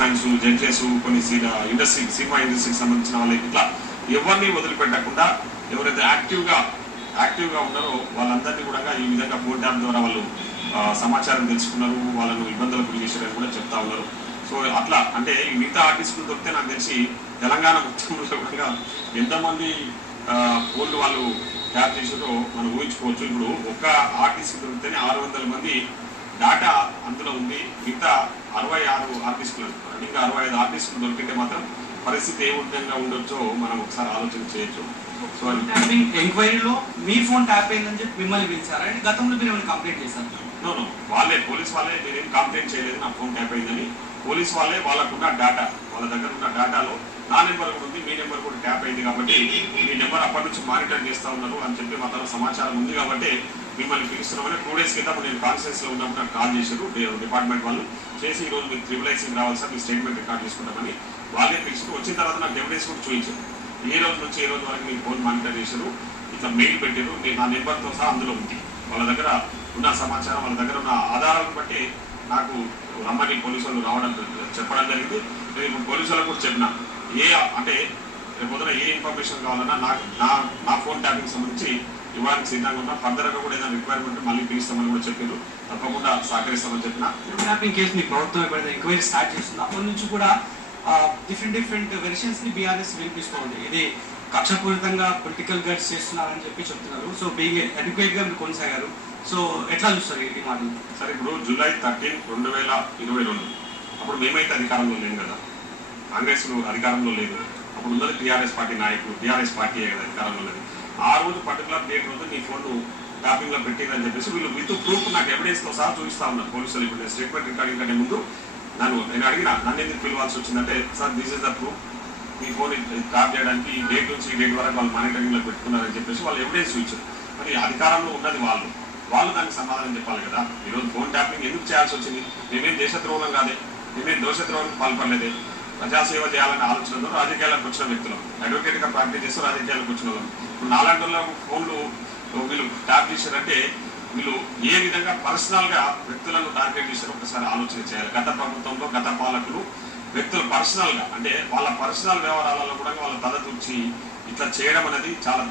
Man's, judges, కొన్ని cinema ఇండస్ట్రీకి సంబంధించిన వాళ్ళకి ఇట్లా ఎవరిని వదిలిపెట్టకుండా ఎవరైతే యాక్టివ్గా ఉన్నారో వాళ్ళందరినీ కూడా ఈ విధంగా ఫోన్ ట్యాప్ ద్వారా వాళ్ళు సమాచారం తెలుసుకున్నారు, వాళ్ళను ఇబ్బందులకు గురి చేశారని కూడా చెప్తా ఉన్నారు. సో అట్లా అంటే ఈ మిగతా ఆర్టిస్టులు దొరికితే నాకు తెలిసి తెలంగాణ మొత్తంలో కూడా ఎంతమంది ఫోన్లు వాళ్ళు ట్యాప్ చేసారో మనం ఊహించుకోవచ్చు. ఇప్పుడు ఒక్క ఆర్టిస్ట్ దొరికితేనే 600 మంది డాటా అందులో ఉంది. మిగతా 66 ఆర్టిస్టులు అంటున్నారు. ఇంకా 65 ఆర్టిస్టులు దొరికితే మాత్రం పరిస్థితి ఏ విధంగా ఉండొచ్చో మనం ఒకసారి ఆలోచన చేయొచ్చు. సో ఎంక్వైరీలో మీ ఫోన్ ట్యాప్ అయిందని చెప్పి మిమ్మల్ని పిలిచారా? అండ్ గతంలో మీరు ఏమైనా కంప్లైంట్ చేశారు? నో పోలీస్ వాళ్ళే నేనేం కంప్లైంట్ చేయలేదు, నా ఫోన్ ట్యాప్ అయిందని. పోలీస్ వాళ్ళే వాళ్ళకున్న డాటా, వాళ్ళ దగ్గర ఉన్న డాటాలో నా నెంబర్ కూడా ఉంది, మీ నెంబర్ కూడా ట్యాప్ అయింది కాబట్టి మీ నెంబర్ అప్పటి నుంచి మానిటర్ చేస్తూ ఉన్నారు అని చెప్పి మా తన సమాచారం ఉంది కాబట్టి మిమ్మల్ని పిలుస్తున్నామని 2 days క్రితం నేను కాన్ఫరెన్స్లో ఉన్నప్పుడు నాకు కాల్ చేశారు డిపార్ట్మెంట్ వాళ్ళు. చేసి ఈరోజు మీరు ట్రిబులైసింగ్ రావాలి సార్, మీ స్టేట్మెంట్ రికార్డ్ చేసుకుంటామని వాళ్ళే పిలిచి వచ్చిన తర్వాత నాకు ఎవిడెన్స్ కూడా చూపించారు. ఏ రోజు నుంచి ఏ రోజు వరకు మీరు ఫోన్ మానిటర్ చేశారు, ఇట్లా మెయిల్ పెట్టారు, మీరు నా నెంబర్తో సహా అందులో ఉంది. వాళ్ళ దగ్గర ఉన్న సమాచారం, వాళ్ళ దగ్గర ఉన్న ఆధారాలను బట్టి నాకు రమ్మని పోలీసు వాళ్ళు రావడం చెప్పడం జరిగింది. నేను ఇప్పుడు పోలీసు వాళ్ళకు కూడా చెప్పిన అంటే రేపొద్దున ఏ ఇన్ఫర్మేషన్ కావాలన్నా నా ఫోన్ ట్యాపింగ్ సంబంధించి ఇవ్వడానికి సిద్ధంగా ఉన్నా. ఫర్దర్గా కూడా ఏదైనా రిక్వైర్మెంట్ మళ్ళీ పిలుస్తామని కూడా చెప్పారు, తప్పకుండా సహకరిస్తామని చెప్పిన. ట్యాపింగ్ కేసు మీ ప్రభుత్వం ఎప్పుడైతే ఎంక్వైరీ స్టార్ట్ చేస్తుంది అప్పటి నుంచి కూడా డిఫరెంట్ వెర్షన్స్ ని బీఆర్ఎస్ వినిపిస్తోంది. ఇది కక్షపూరితంగా పొలిటికల్ గైడ్స్ చేస్తున్నారని చెప్పి చెప్తున్నారు. సో బీయింగ్ అడ్వకేట్ గా మీరు కొనసాగారు, సో ఎట్లా చూస్తారు ఈ మాటలు? సరే, ఇప్పుడు July 13, 2022 అప్పుడు మేమైతే అధికారంలో లేము కదా, కాంగ్రెస్ అధికారంలో లేదు. అప్పుడు ఉన్నది టీఆర్ఎస్ పార్టీ నాయకులు, టీఆర్ఎస్ పార్టీ కదా అధికారంలో లేదు. ఆ రోజు పర్టికులర్ డేట్ రోజు నీ ఫోన్ ట్యాపింగ్ లో పెట్టిందని చెప్పేసి వీళ్ళు విత్ ప్రూఫ్ నాకు ఎవిడెన్స్ తో సహా చూపిస్తా ఉన్నారు పోలీసులు. ఇప్పుడు స్టేట్మెంట్ రికార్డింగ్ కంటే ముందు నేను అడిగిన, నన్ను ఎందుకు పిలవాల్సి వచ్చిందంటే, sir this is the proof, me phone tap చేయడానికి ఈ డేట్ నుంచి ఈ డేట్ వరకు వాళ్ళు మానిటరింగ్ లో పెట్టుకున్నారని చెప్పేసి వాళ్ళు ఎవిడెన్స్ చూపించారు. మరి అధికారంలో ఉన్నది వాళ్ళు దానికి సమాధానం చెప్పాలి కదా. ఈరోజు ఫోన్ ట్యాపింగ్ ఎందుకు చేయాల్సి వచ్చింది? మేమేం దేశద్రోహం కాదే, మేమేం దోషద్రోహానికి పాల్పడలేదే. ప్రజాసేవ చేయాలనే ఆలోచనలో రాజకీయాలకు వచ్చిన వ్యక్తులు, అడ్వకేట్ గా ప్రాక్టీస్ చేస్తూ రాజకీయాలకు వచ్చిన వాళ్ళు. ఇప్పుడు నాలాంటి వాళ్ళ ఫోన్లు వీళ్ళు ట్యాప్ చేశారంటే వీళ్ళు ఏ విధంగా పర్సనల్ గా వ్యక్తులను టార్గెట్ చేశారో ఒకసారి ఆలోచన చేయాలి. గత ప్రభుత్వంలో గత పాలకులు వ్యక్తులు పర్సనల్ గా అంటే వాళ్ళ పర్సనల్ వ్యవహారాలలో కూడా వాళ్ళ తల తుర్చి ఇట్లా చేయడం అనేది చాలా